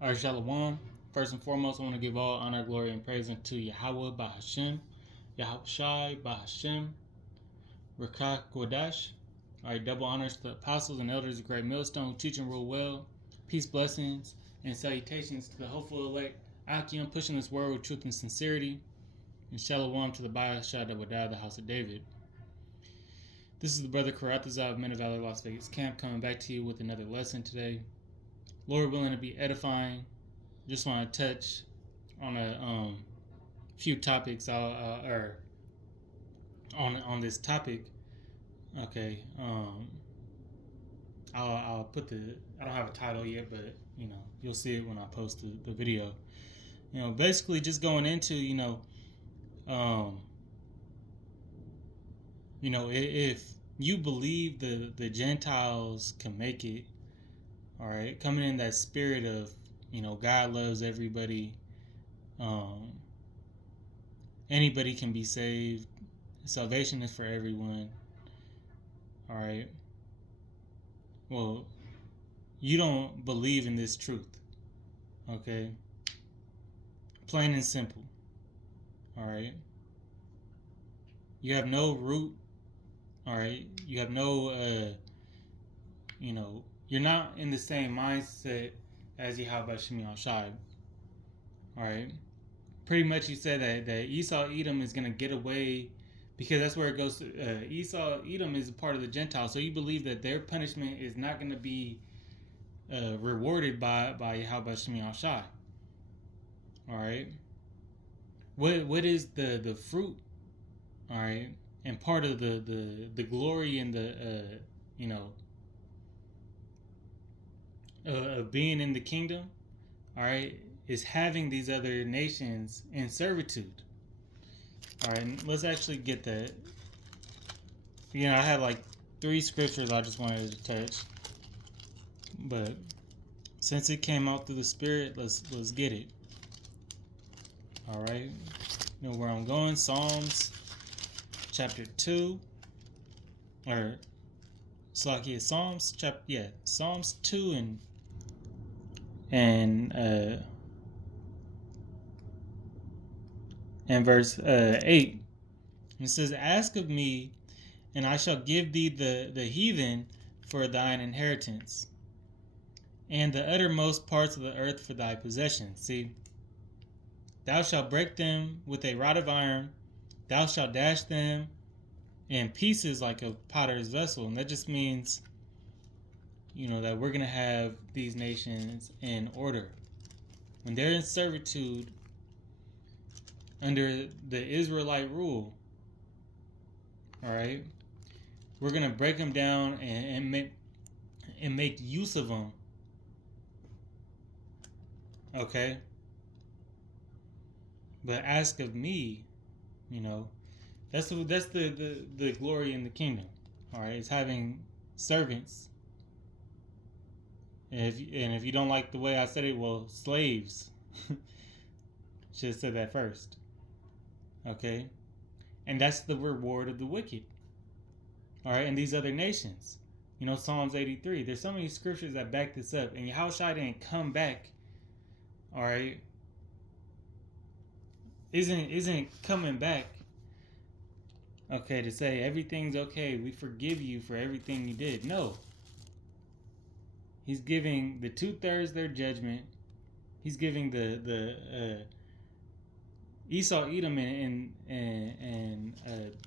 All right, Shalom. First and foremost, I want to give all honor, glory, and praise unto Yahweh Bahashem, Yahweh Shai Bahashem, Rakah Kodash. All right, double honors to the apostles and elders of Great Millstone who teach and rule well. Peace, blessings, and salutations to the hopeful elect Akim, pushing this word with truth and sincerity. And Shalom to the Bahashah Dawadah, the house of David. This is the brother Karatazah of Men of Valor Las Vegas Camp coming back to you with another lesson today. Lord willing to be edifying. Just want to touch on a few topics or on this topic. Okay, I'll put I don't have a title yet, but you'll see it when I post the video. Basically just going into if you believe the Gentiles can make it, all right, coming in that spirit of God loves everybody, anybody can be saved, salvation is for everyone, all right. Well, you don't believe in this truth, okay? Plain and simple, all right? You have no root, all right? You have no, you're not in the same mindset as Yahweh Shemi Shai, all right? Pretty much you said that Esau Edom is going to get away because that's where it goes to. Esau Edom is a part of the Gentiles, so you believe that their punishment is not going to be rewarded by Yahweh Shemi Shai. All right. What is the fruit? All right, and part of the glory and the of being in the kingdom, all right, is having these other nations in servitude. All right, and let's actually get that. I had like 3 scriptures I just wanted to touch, but since it came out through the Spirit, let's get it. All right, you know where I'm going. Psalms chapter 2, or Slakia, Psalms chapter, Psalms 2 and verse 8. It says, "Ask of me, and I shall give thee the heathen for thine inheritance, and the uttermost parts of the earth for thy possession." See, thou shalt break them with a rod of iron, thou shalt dash them in pieces like a potter's vessel. And that just means, that we're going to have these nations in order. When they're in servitude under the Israelite rule, all right, we're going to break them down and make use of them. Okay? But ask of me, that's the glory in the kingdom. All right, it's having servants. And if you don't like the way I said it, well, slaves. Should have said that first. Okay, and that's the reward of the wicked. All right, and these other nations. Psalms 83. There's so many scriptures that back this up, and Yahushua didn't come back. All right, isn't coming back. Okay, to say everything's okay, we forgive you for everything you did. No. He's giving the 2/3 their judgment. He's giving the Esau, Edom, and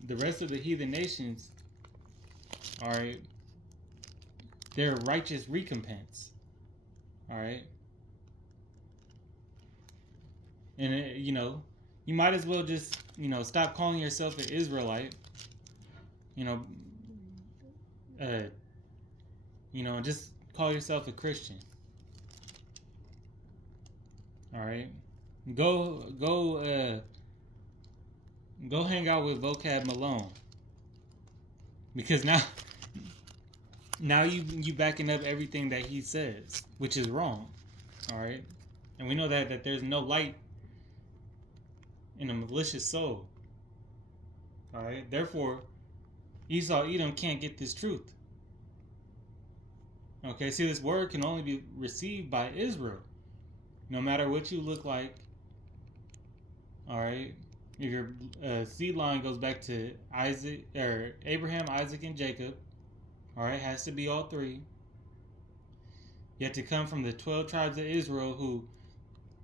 the rest of the heathen nations, all right, their righteous recompense. All right, and you might as well just stop calling yourself an Israelite. Just call yourself a Christian. All right, go hang out with Vocab Malone, because now you backing up everything that he says, which is wrong. All right, and we know that there's no light in a malicious soul. All right, therefore Esau Edom can't get this truth. Okay, see, this word can only be received by Israel. no matter what you look like, all right, if your seed line goes back to Isaac or Abraham, Isaac, and Jacob, all right, has to be all three. You have to come from the 12 tribes of Israel, who,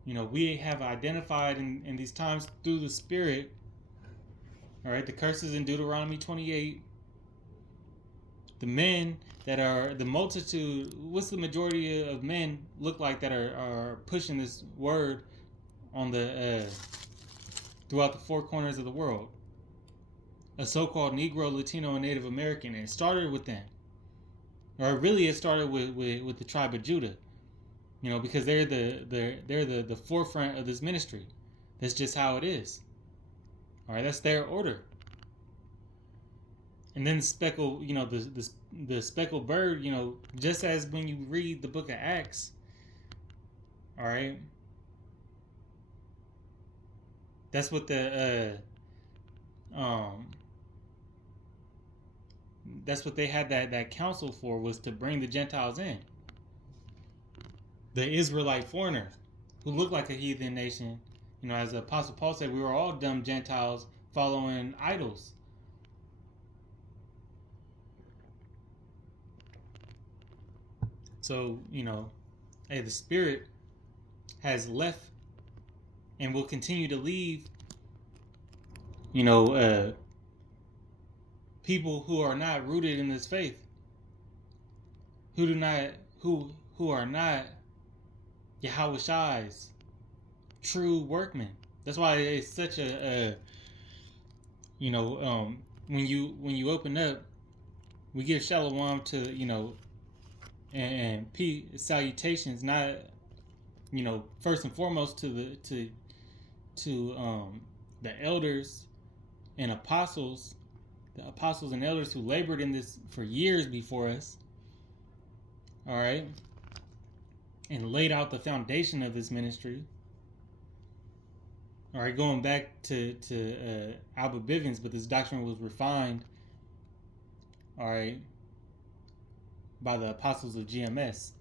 we have identified in these times through the Spirit. All right, the curses in Deuteronomy 28. The men that are the multitude, what's the majority of men look like that are pushing this word on the throughout the four corners of the world? A so-called Negro, Latino, and Native American. And it started with them. Or really it started with the tribe of Judah. Because they're the forefront of this ministry. That's just how it is. All right, that's their order. And then the speckled bird, just as when you read the book of Acts, all right, that's what that's what they had that council for, was to bring the Gentiles in. The Israelite foreigners who looked like a heathen nation, as the Apostle Paul said, we were all dumb Gentiles following idols. So, hey, the Spirit has left and will continue to leave, people who are not rooted in this faith, who are not Yahushai's true workmen. That's why it's such a when you open up, we give shalom to and peace salutations, not first and foremost to the elders and apostles, the apostles and elders who labored in this for years before us, all right, and laid out the foundation of this ministry. All right, going back to Albert Bivens, but this doctrine was refined, all right, by the apostles of GMS.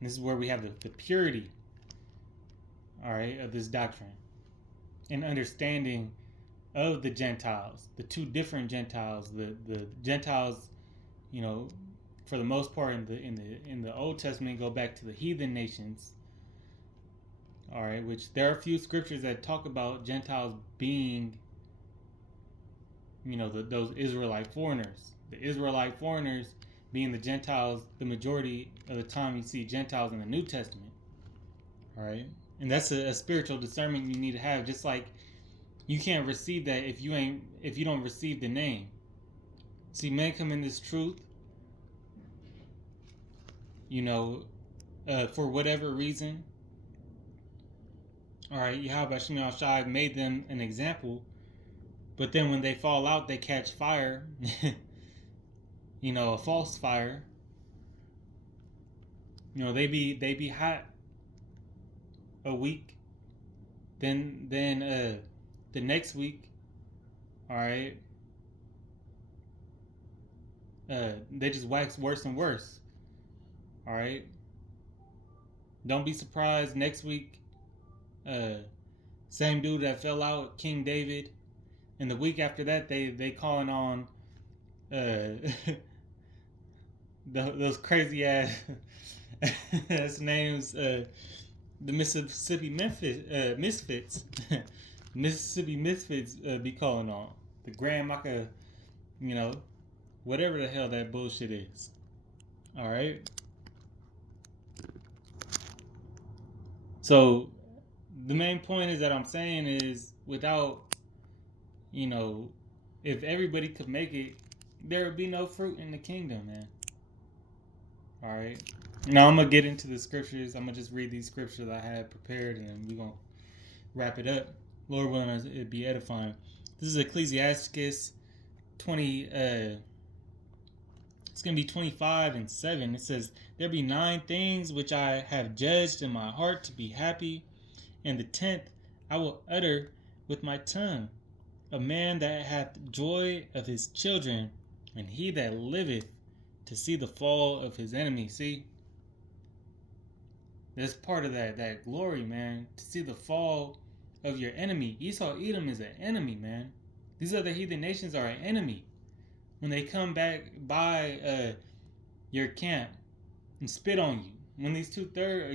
And this is where we have the purity, all right, of this doctrine, and understanding of the Gentiles, the two different Gentiles, the Gentiles, for the most part in the Old Testament, go back to the heathen nations. All right, which there are a few scriptures that talk about Gentiles being, those Israelite foreigners. The Israelite foreigners being the Gentiles, the majority of the time you see Gentiles in the New Testament. All right, and that's a spiritual discernment you need to have. Just like you can't receive that if you don't receive the name. See, men come in this truth, for whatever reason. All right, Yahweh Shemel Shai made them an example, but then when they fall out, they catch fire, a false fire. They be hot a week, then the next week, all right, they just wax worse and worse. All right, don't be surprised next week. Same dude that fell out, King David, and the week after that they calling on those crazy ass names, the Mississippi Misfits. Mississippi Misfits be calling on the Grand Maca, whatever the hell that bullshit is. All right. So the main point is that I'm saying is, without, if everybody could make it, there would be no fruit in the kingdom, man. All right. Now I'm going to get into the scriptures. I'm going to just read these scriptures I had prepared, and then we're going to wrap it up. Lord willing, it'd be edifying. This is Ecclesiasticus 20, it's going to be 25:7. It says, there be 9 things which I have judged in my heart to be happy, and the 10th I will utter with my tongue. A man that hath joy of his children, and he that liveth to see the fall of his enemy. See? That's part of that glory, man. To see the fall of your enemy. Esau Edom is an enemy, man. These other heathen nations are an enemy. When they come back by your camp and spit on you. When these 2/3,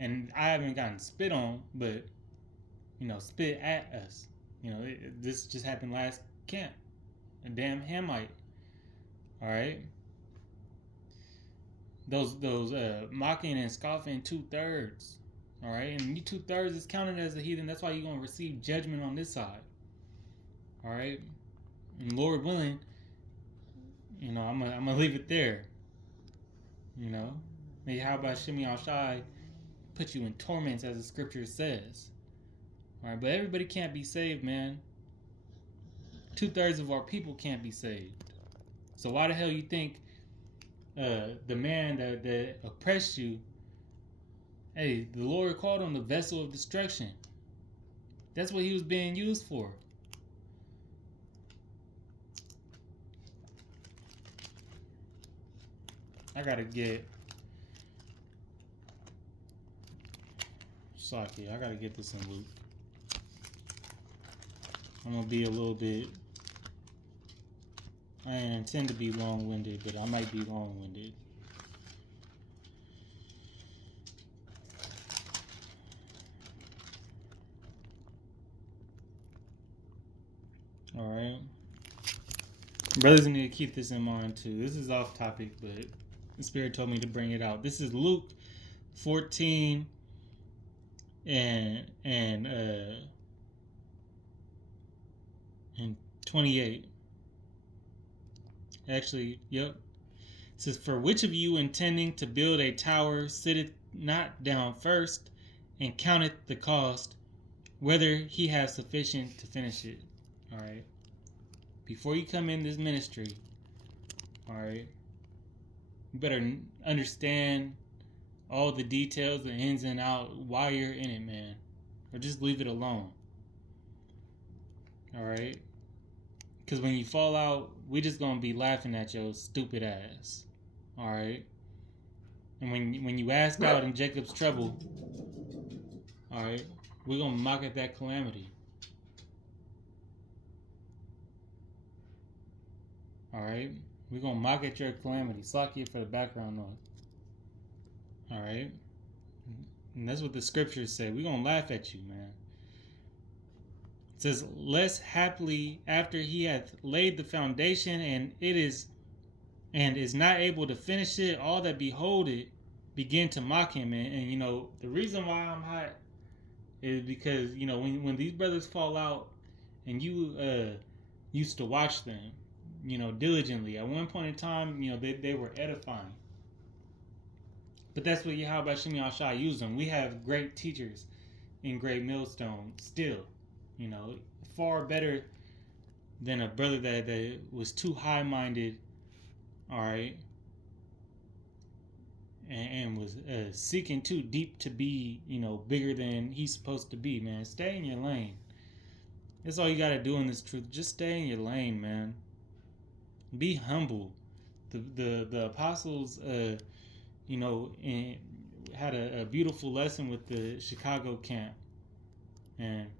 and I haven't gotten spit on, but spit at us. This just happened last camp. A damn Hamite. All right. Those mocking and scoffing 2/3. All right, and you 2/3 is counted as a heathen. That's why you're gonna receive judgment on this side. All right, and Lord willing, I'm gonna leave it there. May how about Shimei Shai put you in torments as the scripture says. All right, but everybody can't be saved, man. 2/3 of our people can't be saved. So why the hell you think the man that oppressed you? Hey, the Lord called him the vessel of destruction. That's what he was being used for. I gotta get Saki. I gotta get this in Luke. I'm gonna be a little bit. I intend to be long-winded, but I might be long-winded. All right, brothers need to keep this in mind too. This is off topic, but the Spirit told me to bring it out. This is Luke 14 and 28. Actually, yep. It says, "For which of you intending to build a tower sitteth not down first and counteth the cost, whether he has sufficient to finish it?" All right. Before you come in this ministry, all right, you better understand all the details, the ins and outs, why you're in it, man. Or just leave it alone. All right? Because when you fall out, we just going to be laughing at your stupid ass. All right? And when you ask out in Jacob's trouble, all right, we're going to mock at that calamity. All right? We're going to mock at your calamity. Slack you for the background noise. All right? And that's what the scriptures say. We're going to laugh at you, man. It says, "Less happily after he hath laid the foundation and is not able to finish it, all that behold it begin to mock him." And the reason why I'm hot is because, when these brothers fall out and you used to watch them, diligently. At one point in time, they were edifying. But that's what Yahweh Shimei Shai used them. We have great teachers in Great Millstone still. Far better than a brother that was too high-minded, all right, and was seeking too deep to be, bigger than he's supposed to be, man. Stay in your lane. That's all you got to do in this truth. Just stay in your lane, man. Be humble. The apostles, had a beautiful lesson with the Chicago camp. And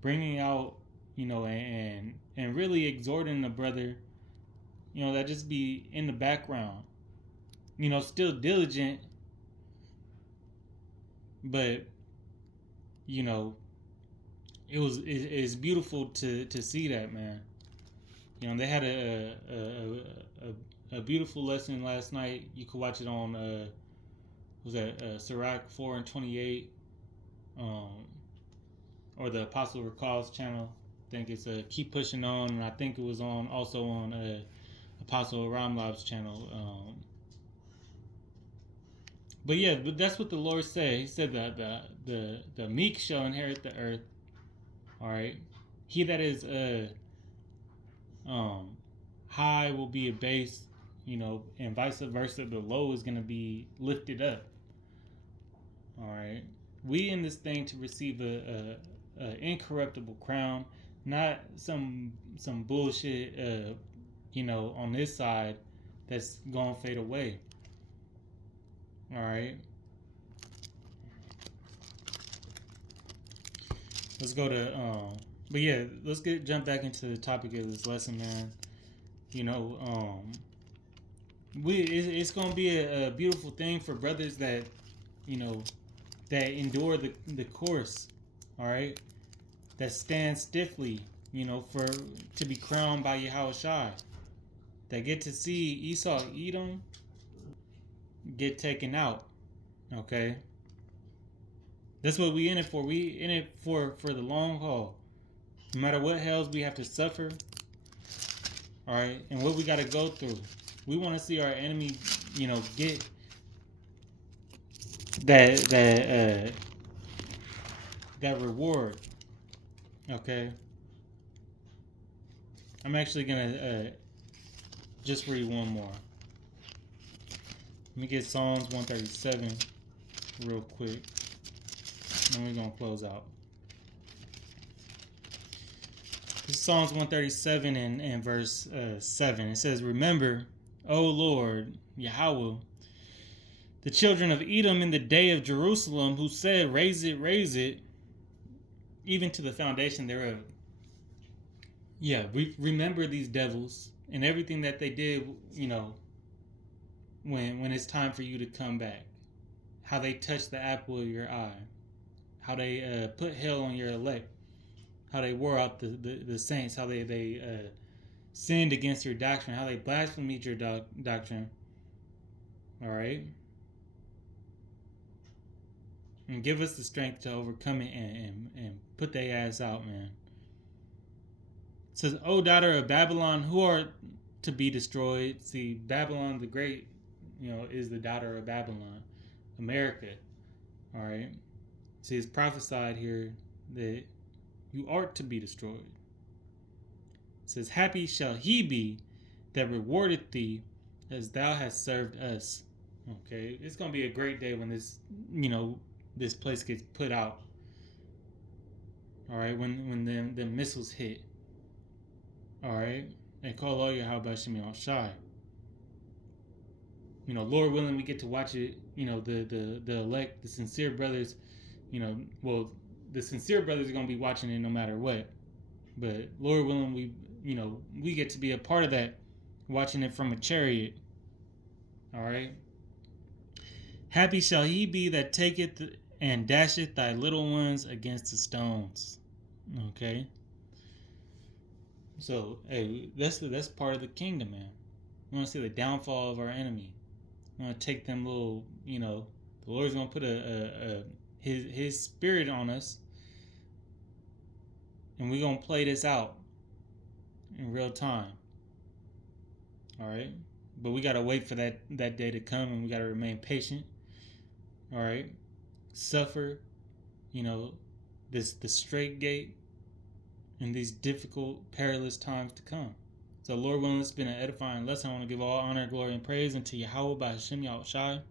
bringing out, and really exhorting the brother, that just be in the background, still diligent, but it's beautiful to see that, man. They had a beautiful lesson last night. You could watch it on was that Sirach 4 and 28, or the Apostle Recalls channel. I think it's Keep Pushing On, and I think it was also on Apostle Ramlab's channel. But yeah, but that's what the Lord said. He said that the meek shall inherit the earth. All right, he that is high will be abased, and vice versa. The low is going to be lifted up. All right, we in this thing to receive a incorruptible crown, not some bullshit, on this side that's gonna fade away. All right. Let's go to but yeah, let's jump back into the topic of this lesson, man. You know, it's gonna be a beautiful thing for brothers that, you know, that endure the course, all right, that stand stiffly, you know, for to be crowned by Yahweh Shai, that get to see Esau Edom get taken out, okay. That's what we in it for. We in it for the long haul. No matter what hells we have to suffer, all right, and what we got to go through. We want to see our enemy, you know, get that reward. Okay. I'm actually gonna just read one more. Let me get Psalms 137 real quick. Then we're gonna close out. This is Psalms 137 and verse 7. It says, "Remember, O Lord, Yahweh, the children of Edom in the day of Jerusalem, who said, raise it, even to the foundation thereof." Yeah, remember these devils and everything that they did, you know, when it's time for you to come back. How they touched the apple of your eye. How they put hell on your elect. How they wore out the saints. How they sinned against your doctrine. How they blasphemed your doctrine. All right? And give us the strength to overcome it and put their ass out, man. It says, "O daughter of Babylon, who are to be destroyed." See, Babylon the Great, you know, is the daughter of Babylon, America. All right. See, it's prophesied here that you art to be destroyed. It says, "Happy shall he be that rewardeth thee, as thou hast served us." Okay, it's gonna be a great day when this, you know, this place gets put out. All right, when the missiles hit. All right, and call all your how about Shimei Shai. You know, Lord willing, we get to watch it. You know, the elect, the sincere brothers. You know, well, the sincere brothers are gonna be watching it no matter what. But Lord willing, we get to be a part of that, watching it from a chariot. All right. "Happy shall he be that taketh and dasheth thy little ones against the stones." Okay. So, hey, that's part of the kingdom, man. We want to see the downfall of our enemy. We want to take them little, you know, the Lord's gonna put his spirit on us, and we're gonna play this out in real time. All right, but we gotta wait for that day to come, and we gotta remain patient. All right, suffer, you know, the straight gate in these difficult, perilous times to come. So, Lord willing, it's been an edifying lesson. I want to give all honor, glory, and praise unto Yahweh by Hashem Yahweh Shai,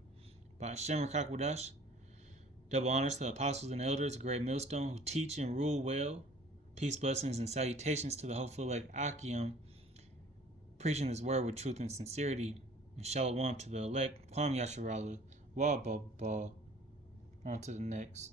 by Hashem Rakakwadash. Double honors to the apostles and elders, a great millstone, who teach and rule well. Peace, blessings, and salutations to the hopeful elect Akim, preaching this word with truth and sincerity. And shalom to the elect Kwam Yasharala. Wabba. On to the next.